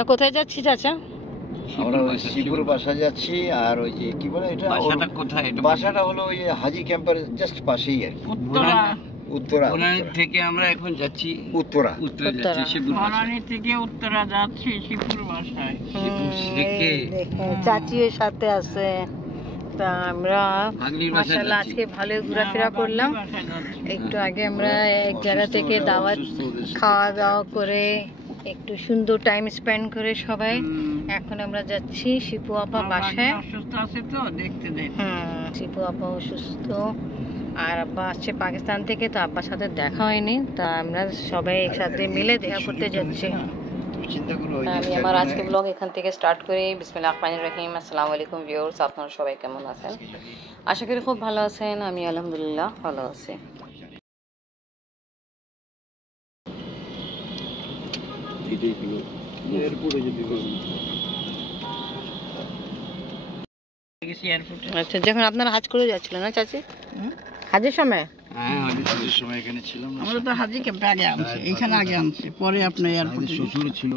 আমরা কোথায় যাচ্ছি চাচা? আমরা ওই শিবপুর বাসা যাচ্ছি। আর ওই যে কি বলে এটা, বাসাটা কোথায়? বাসাটা হলো ওই হাজি ক্যাম্পের জাস্ট পাশেই আর কি। উত্তরা থেকে আমরা এখন যাচ্ছি উত্তরা। উত্তরা যাচ্ছি শিবপুর বনানী থেকে উত্তরা যাচ্ছি শিবপুর বাসায়। চাচির সাথে আছে। তা আমরা মাশাআল্লাহ আজকে ভালো ঘোরাফেরা করলাম। একটু আগে আমরা এক জায়গা থেকে দাওয়াত খাওয়া দাওয়া করে একটু সুন্দর টাইম স্পেন্ড করে সবাই এখন আমরা যাচ্ছি শিপু আপা বাসায়। অসুস্থ আছে তো দেখতে দেন। শিপু আপা অসুস্থ আর আব্বা আসছে পাকিস্তান থেকে, তো আব্বার সাথে দেখা হয়নি। তা আমরা সবাই একসাথে মিলে দেখা করতে যাচ্ছি। আমি আমার আজকে ব্লগ এখান থেকে স্টার্ট করি। বিসমিল্লাহির রহমানির রহিম। আসসালামু আলাইকুম ভিউয়ার্স, আপনারা সবাই কেমন আছেন? আশা করি খুব ভালো আছেন। আমি আলহামদুলিল্লাহ ভালো আছি। আচ্ছা, যখন আপনারা হাজ করে যাচ্ছিলেন না চাচি, হাজের সময়? হাজির সময় এখানে ছিলাম। আমরা তো হাজি ক্যাম্পে আগে আনছি, এইখানে আগে আনছি, পরে আপনার এয়ারপোর্টে শ্বশুর ছিল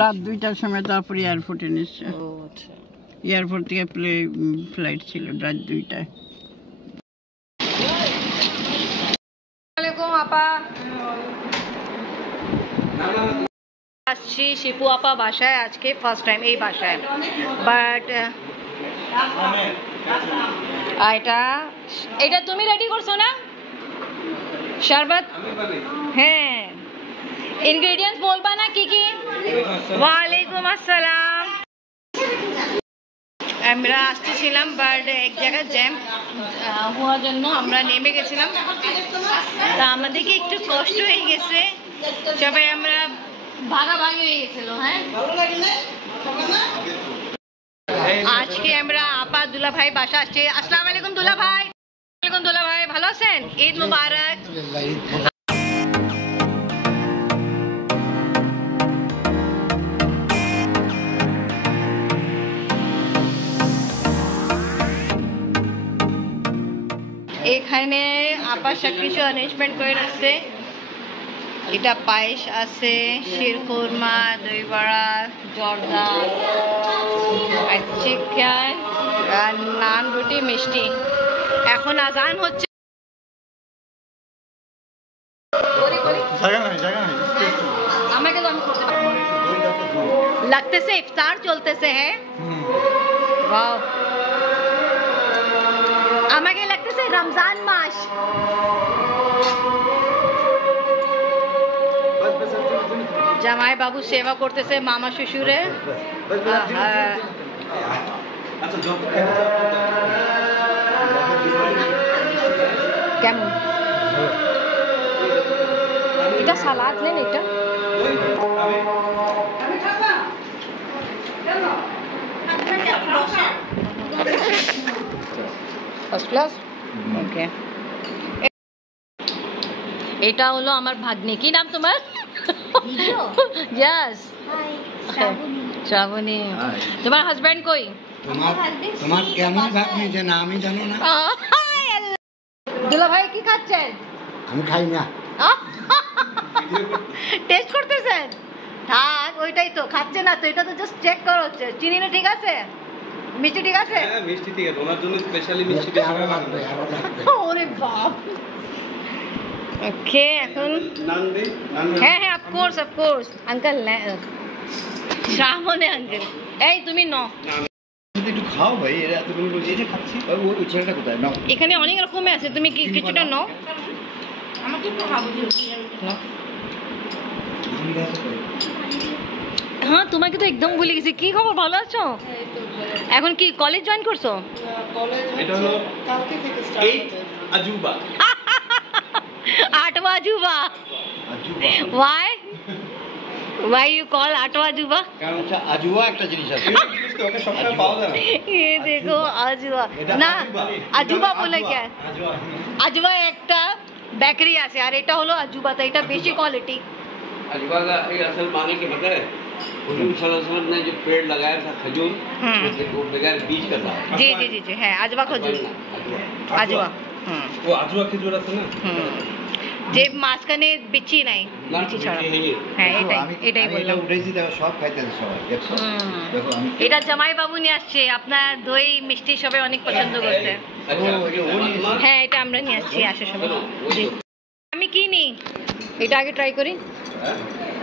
রাত 2টার সময়, তারপরে এয়ারপোর্টে নিচ্ছে। এয়ারপোর্ট থেকে ফ্লাইট ছিল রাত 2টায়। আপা আসছি শিপু আপা বাসায় আজকে ফার্স্ট টাইম এই বাসায়। বাট এটা তুমি রেডি করছো না শরবত? হ্যাঁ, ইনগ্রেডিয়েন্টস বলবা না কি কি? ওয়ালাইকুম আসসালাম। আমরা আসতেছিলাম বাট এক জায়গায় জ্যাম হওয়ার জন্য আমরা নেমে গেছিলাম। তা আমাদেরকে একটু কষ্ট হয়ে গেছে, সবাই আমরা ভাগাভাগি হয়ে গেছিল। হ্যাঁ, আজকে আমরা আপা দুলা ভাই বাসা আসছে। আসসালামু আলাইকুম দুলা ভাই। ওয়ালাইকুম দুলা ভাই, ভালো আছেন? ঈদ মুবারক। এখানে আপা সবকিছু অ্যারেঞ্জমেন্ট করে রাখছে। এটা পায়েস আছে, শিরখুরমা, দই বড়া, জর্দা, চিকেন, নান, রুটি, মিষ্টি। এখন আজান হচ্ছে। আমাকে তো আমি করতে পারবো। লাগতেছে ইফতার চলতেছে। হ্যাঁ, ওয়াও, আমাকে লাগতেছে রমজান মাস। জামাই বাবু সেবা করতেছে মামা শ্বশুরে। কেমন এটা সালাদ নেন? এটা ফার্স্ট ক্লাস। ওকে, এটা হলো আমার ভাগ্নি। কি নাম তোমার? ইয়েস, শ্রাবণী। তোমার হাজবেন্ড কই? তোমার কেমন ভাগ্নি যে না আমি জানো না। দুলা ভাই কি খাচ্ছেন? আমি খাই না। টেস্ট করতেছেন? থাক, ওইটাই তো খাচ্ছে না তো, এটা তো জাস্ট চেক করা হচ্ছে। চিনি না ঠিক আছে? মিষ্টি ঠিক আছে? হ্যাঁ, মিষ্টি ঠিক আছে। ওনার জন্য স্পেশালি মিষ্টি আরো লাগবে, আরো লাগবে। ওরে বাপ। ওকে, এখন নান দে, নান। হ্যাঁ হ্যাঁ, অফকোর্স অফকোর্স আঙ্কেল। শ্রাবণে আঙ্কেল, এই তুমি ন একটু খাও ভাই, এরা এতগুলো বলছে এটা খাচ্ছি। ওই ছেলেটা কোথায়? নাও, এখানে অনেক রকমের আছে, তুমি কিছুটা নাও। আমাকে একটু খাবো। হ্যাঁ, তোমাকে তো একদম ভুলে গেছি। কি খবর, ভালো আছো? এখন কি কলেজ জয়েন করছো? এটা হলো কালকে থেকে স্টার্ট হচ্ছে আজুবা। 8वां अजूबा। Why? Why you call 8वां अजूबा? কারণ আচ্ছা, আজুয়া একটা জিনিস আছে। ওকে সবসময় পাওয়া যায় না। ये देखो अजूबा না, अजूबा বলে क्या? अजूबा একটা বেকারি আছে আর এটা হলো अजूबा, তো এটা বেশি কোয়ালিটি। अजवा का ये असल माने की पता है? हुजूर सल्लल्लाहु अलैहि वसल्लम ने जो पेड़ लगाया था खजूर, वो बगैर बीज का था। जी जी जी जी, হ্যাঁ अजवा खजूर, अजवा। वो आजुआ खजूर আছে না? যে মাঝখানে বিচি নাই, বিচি ছাড়া। হ্যাঁ এটাই বললাম। উঠেছি দেখো সব খাইতেছে সবাই দেখো দেখো আমি এটা জামাই বাবু নিয়ে আসছে, আপনার দই মিষ্টি সবাই অনেক পছন্দ করছে। হ্যাঁ এটা আমরা নিয়ে আসছি আসার সময়। জি। আমি কি নিই এটা আগে ট্রাই করি।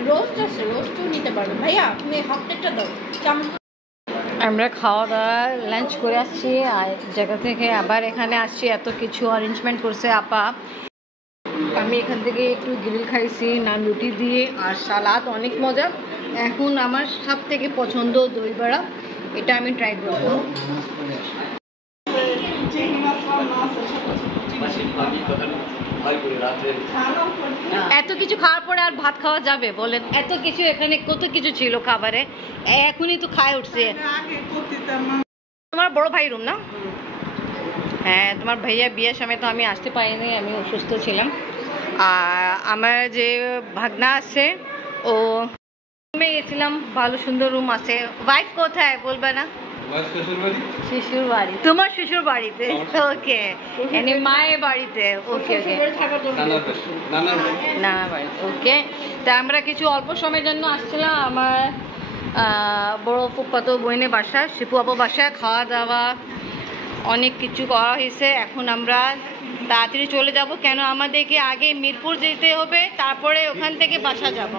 রোস্ট আছে, রোস্টও নিতে পারবেন ভাইয়া, আপনি হাফ প্লেটটা দাও কেমন। আমরা খাওয়া দাওয়া লাঞ্চ করে আসছি আর জায়গা থেকে আবার এখানে আসছি, এত কিছু অ্যারেঞ্জমেন্ট করছে আপা। আমি এখান থেকে একটু গ্রিল খাইছি নান রুটি দিয়ে আর সালাদ, অনেক মজা। এখন আমার সব থেকে পছন্দ দই বড়া, এটা আমি ট্রাই করবো। এত কিছু খাওয়ার পরে আর ভাত খাওয়া যাবে বলেন? এত কিছু এখানে কত কিছু ছিল খাবারে, এখনই তো খায় উঠছে। তোমার বড় ভাই রুম না? হ্যাঁ তোমার ভাইয়া বিয়ের সময় তো আমি আসতে পারিনি, আমি অসুস্থ ছিলাম। আর আমার যে ভাগনা আছে ও রুমে গেছিলাম, ভালো সুন্দর রুম আছে। ওয়াইফ কোথায় বলবে না? শ্বশুর বাড়ি। তোমার শ্বশুর বাড়িতে? ওকে, মানে মায়ের বাড়িতে। ওকে ওকে, নানা বাড়িতে। ওকে, তা আমরা কিছু অল্প সময়ের জন্য আসছিলাম আমার বড় ফুফাতো বোনের বাসা, শিপু আপু বাসায়। খাওয়া দাওয়া অনেক কিছু করা হয়েছে। এখন আমরা তাড়াতাড়ি চলে যাব, কেন আমাদেরকে আগে মিরপুর যেতে হবে, তারপরে ওখান থেকে বাসা যাব।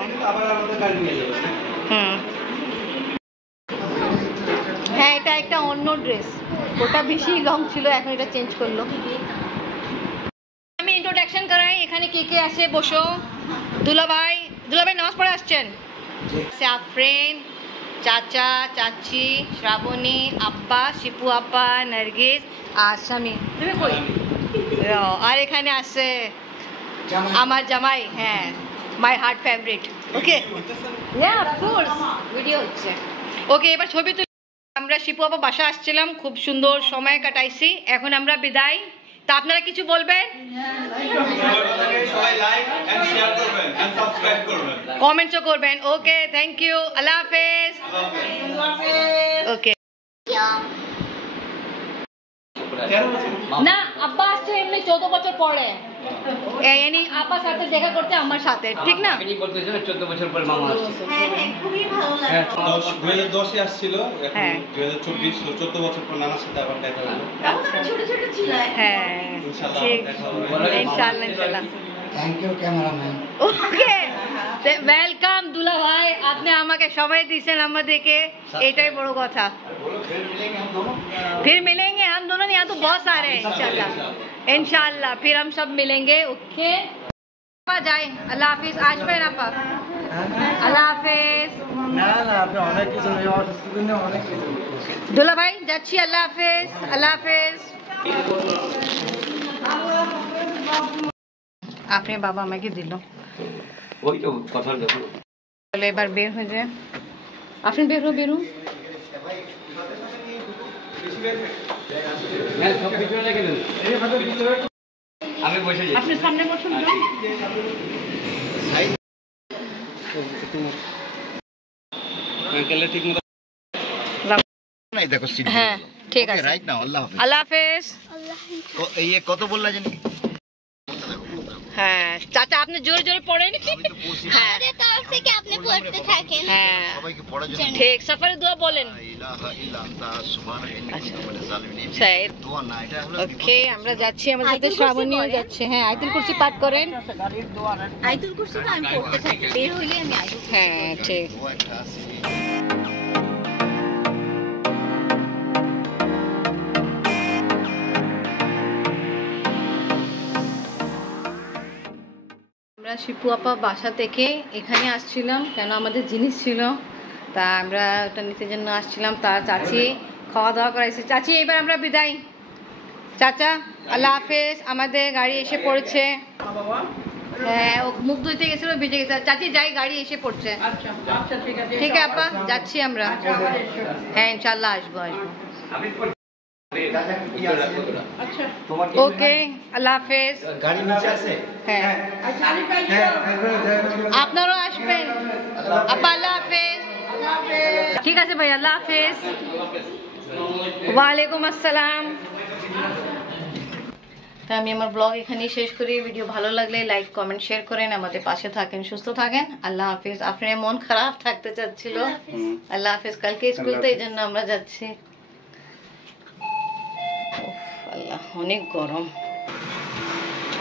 হ্যাঁ এটা একটা অন্য ড্রেস, ওটা বেশি লং ছিল, এখন এটা চেঞ্জ করলো। আমি ইন্ট্রোডাকশন করাই, এখানে কে কে আছে বসো। দুলাভাই, দুলাভাই নামাজ পড়ে আসছেন। আফরিন, চাচা, চাচি, শ্রাবণী, আব্বা, শিপু আপা, নার্গিস আর স্বামী। তুমি কই? আর এখানে আছে আমার জামাই, হ্যাঁ my heart favourite. Okay, yeah of course video হচ্ছে। ওকে, এবার ছবি তুলি। আমরা শিপু আপা বাসা আসছিলাম, খুব সুন্দর সময় কাটাইছি। এখন আমরা বিদায়। তা আপনারা কিছু বলবেন? কমেন্টসও করবেন। ওকে, থ্যাংক ইউ, আল্লাহ হাফেজ। ওকে। না আব্বা আসছে এমনি 14 বছর পরে, এনি আপার সাথে দেখা করতে আমার সাথে, ঠিক না? 14 বছর পর মামা আসছে। খুবই ভালো লাগে। 2010 আসছিল, এখন হ্যাঁ। 2024, 14 বছর পর নানার সাথে আবার দেখা হলো। ছোট ছোট ছিল। হ্যাঁ ইনশাআল্লাহ ঠিক, দেখা হবে। ইনশাআল্লাহ ইনশাআল্লাহ। Thank you cameraman. Okay, welcome দুলা ভাই, আপনি আমাকে সময় দিয়েছেন আমাদেরকে, এটাই বড় কথা। फिर मिलेंगे हम दोनों, यहाँ तो बहुत सारे हैं इंशाल्लाह। इंशाल्लाह फिर हम सब मिलेंगे। ओके जाए, अल्लाह हाफिज। আসবেন আপা, আল্লাহ হাফেজ। না না আপনি অনেক কিছু নেই, অসুস্থ দিন অনেক কিছু। দুলা ভাই যাচ্ছি, আল্লাহ হাফেজ, আল্লাহ হাফেজ। আপনি বাবা আমাকে দিল, ওই তো কথা দেখো। তাহলে এবার বের হয়ে যায়। আপনি বের হন। হ্যাঁ সব কিছু রেখে দেন, আমি বসে যাই। আপনি সামনে বসুন। আঙ্কেলে ঠিক মতো নাই দেখো সিট। হ্যাঁ ঠিক আছে, রাইট নাও। আল্লাহ হাফেজ। আল্লাহ হাফেজ। এই কত বললা জানি? হ্যাঁ চাচা আপনি জোরে জোরে পড়েন। হ্যাঁ আমাদের তরফ থেকে আপনি পড়তে থাকেন। হ্যাঁ সবাইকে পড়ার জন্য ঠিক, সফরে দোয়া বলেন। ইলাহা ইল্লা আনতা সুবহানাকা ইন্নী কুনতু মিনাজ জালিমিন। শায়দ। দোয়া না, এটা হলো ওকে, আমরা যাচ্ছি, আমাদের সাথে শ্রাবণীও যাচ্ছে। হ্যাঁ আয়াতুল কুরসি পাঠ করেন। আয়াতুল কুরসি তো আমি পড়তে থাকি, বের হইলে আমি আয়াতুল কুরসি। হ্যাঁ ঠিক। দোয়া একটা আছে। আমরা শিপু আপা বাসা থেকে এখানে আসছিলাম, কেন আমাদের জিনিস ছিল, তা আমরা ওটা নিতে জন্য আসছিলাম। তা চাচি খাওয়া দাওয়া করাইছে। চাচি এবার আমরা বিদায়। চাচা আল্লাহ হাফেজ, আমাদের গাড়ি এসে পড়েছে। হ্যাঁ ও মুখ ধুইতে গেছিল, ভিজে গেছে। চাচি যাই, গাড়ি এসে পড়ছে। ঠিক আছে আপা, যাচ্ছি আমরা। হ্যাঁ ইনশাল্লাহ আসবো। ওকে আল্লাহ হাফেজ। গাড়ি নিচে আছে। হ্যাঁ আপনারাও আসবেন আপা, আল্লাহ হাফেজ। ঠিক আছে ভাই, আল্লাহ হাফেজ। ওয়ালাইকুম আসসালাম। তা আমি আমার ব্লগ এখানেই শেষ করি। ভিডিও ভালো লাগলে লাইক কমেন্ট শেয়ার করেন, আমাদের পাশে থাকেন, সুস্থ থাকেন। আল্লাহ হাফিজ। আপনার মন খারাপ থাকতে চাচ্ছিল, আল্লাহ হাফিজ। কালকে স্কুল তো এই জন্য আমরা যাচ্ছি। উফ, আল্লাহ অনেক গরম।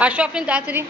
আসো আপনি তাড়াতাড়ি।